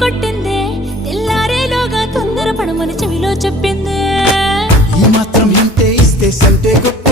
కొట్టిందే తెల్లారేలోగా తొందర పడమని చెవిలో చెప్పిందే ఈ మాత్రం ఇంతే ఇస్తే సంటే కొట్ట